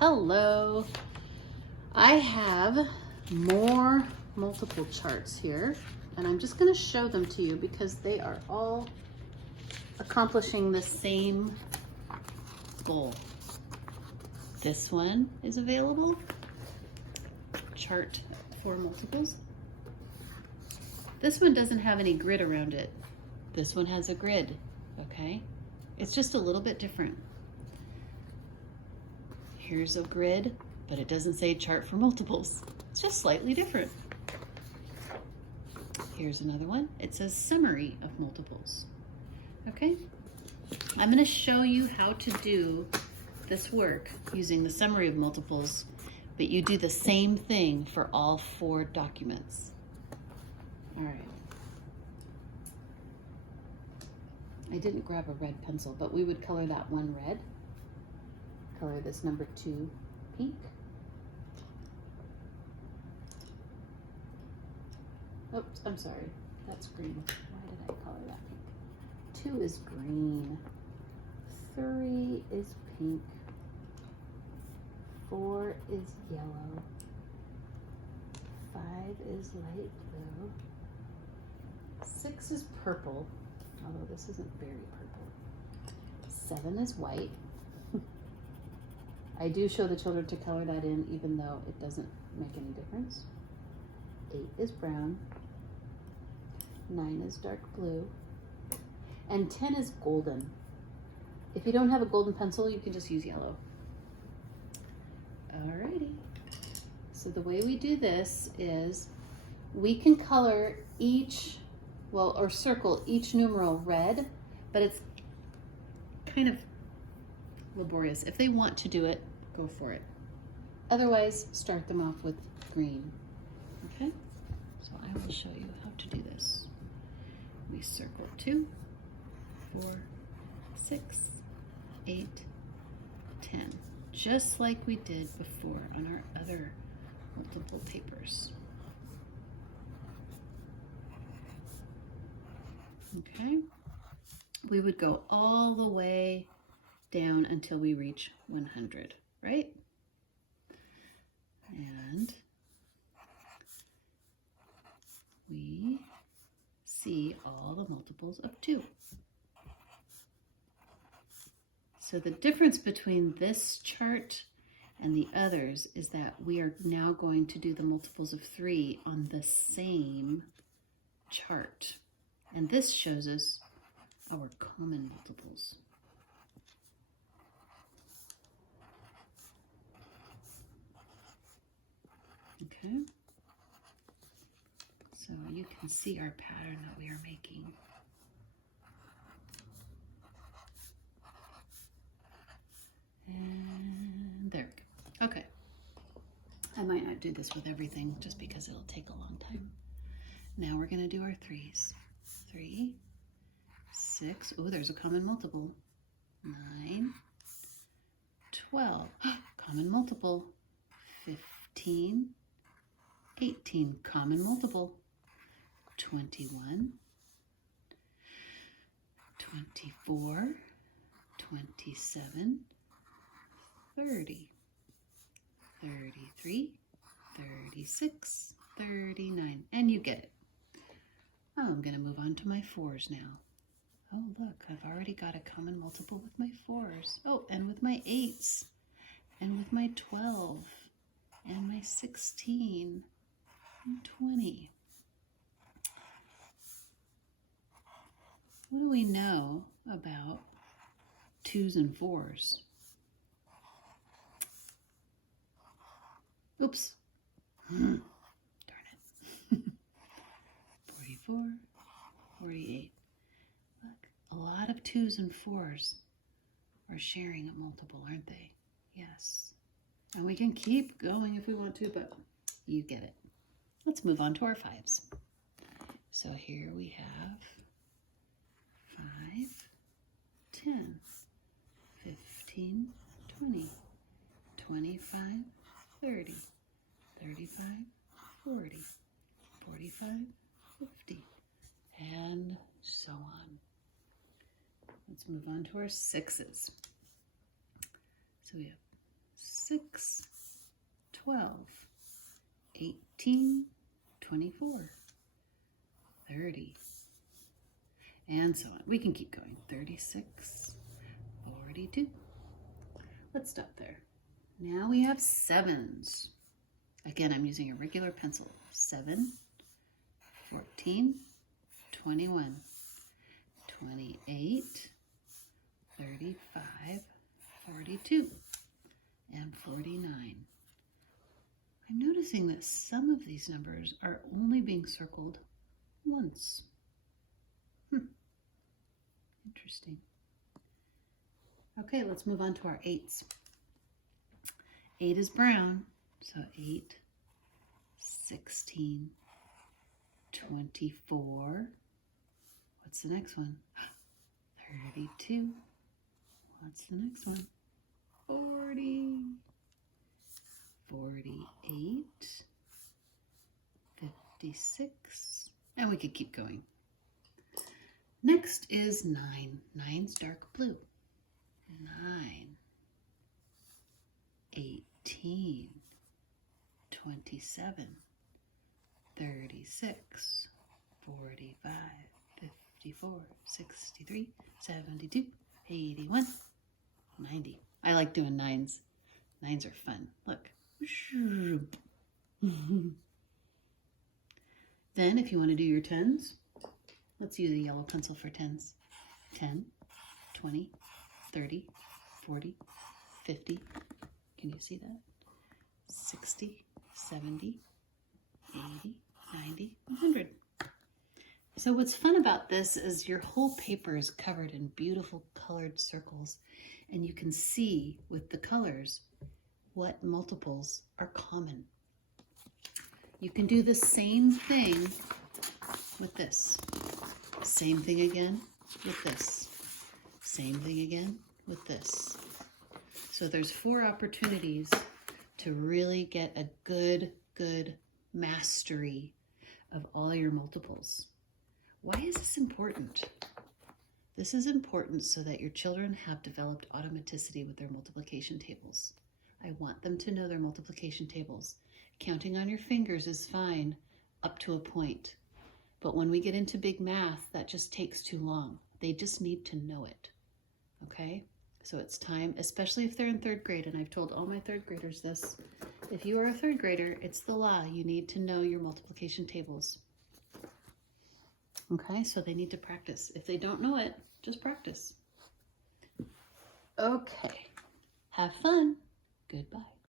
Hello. I have more multiple charts here, and I'm just going to show them to you because they are all accomplishing the same goal. This one is available, chart for multiples. This one doesn't have any grid around it. This one has a grid, okay? It's just a little bit different. Here's a grid, but it doesn't say chart for multiples. It's just slightly different. Here's another one. It says summary of multiples. Okay? I'm going to show you how to do this work using the summary of multiples, but you do the same thing for all 4 documents. All right. I didn't grab a red pencil, but we would color that one red. Color this number 2 pink. Oops, I'm sorry. That's green. Why did I color that pink? 2 is green. 3 is pink. 4 is yellow. 5 is light blue. 6 is purple, although this isn't very purple. 7 is white. I do show the children to color that in even though it doesn't make any difference. 8 is brown. 9 is dark blue. And 10 is golden. If you don't have a golden pencil, you can just use yellow. Alrighty. So the way we do this is we can color each, or circle each numeral red, but it's kind of laborious. If they want to do it, go for it. Otherwise, start them off with green. Okay? So I will show you how to do this. We circle 2, 4, 6, 8, 10. Just like we did before on our other multiple papers. Okay? We would go all the way down until we reach 100, right? And we see all the multiples of 2. So the difference between this chart and the others is that we are now going to do the multiples of 3 on the same chart. And this shows us our common multiples. Okay, so you can see our pattern that we are making. And there we go. Okay, I might not do this with everything just because it'll take a long time. Now we're going to do our 3s. 3, 6, oh, there's a common multiple. 9, 12, common multiple. 15, 18, common multiple. 21, 24, 27, 30, 33, 36, 39, and you get it. Oh, I'm going to move on to my 4s now. Oh, look, I've already got a common multiple with my 4s. Oh, and with my 8s, and with my 12, and my 16, and 20. What do we know about 2s and 4s? Oops. Darn it. 44, 48. Look, a lot of 2s and 4s are sharing a multiple, aren't they? Yes. And we can keep going if we want to, but you get it. Let's move on to our 5s. So here we have 5, 10, 15, 20, 25, 30, 35, 40, 45, 50, and so on. Let's move on to our 6s. So we have 6, 12, 18, 24, 30, and so on. We can keep going. 36, 42. Let's stop there. Now we have 7s. Again, I'm using a regular pencil. 7, 14, 21, 28, 35, 42, and 49. I'm noticing that some of these numbers are only being circled once. Interesting. Okay, let's move on to our 8s. 8 is brown, so 8, 16, 24. What's the next one? 32. What's the next one? 40. 48. 56. And we could keep going. Next is 9. 9's dark blue. 9. 18. 27. 36. 45. 54. 63. 72. 81. 90. I like doing 9s. 9s are fun. Look. Then if you want to do your 10s, let's use a yellow pencil for 10s. 10, 20, 30, 40, 50. Can you see that? 60, 70, 80, 90, 100. So what's fun about this is your whole paper is covered in beautiful colored circles, and you can see with the colors what multiples are common. You can do the same thing with this. Same thing again with this. Same thing again with this. So there's 4 opportunities to really get a good mastery of all your multiples. Why is this important? This is important so that your children have developed automaticity with their multiplication tables. I want them to know their multiplication tables. Counting on your fingers is fine up to a point. But when we get into big math, that just takes too long. They just need to know it. Okay? So it's time, especially if they're in 3rd grade, and I've told all my 3rd graders this. If you are a 3rd grader, it's the law. You need to know your multiplication tables. Okay? So they need to practice. If they don't know it, just practice. Okay. Have fun. Goodbye.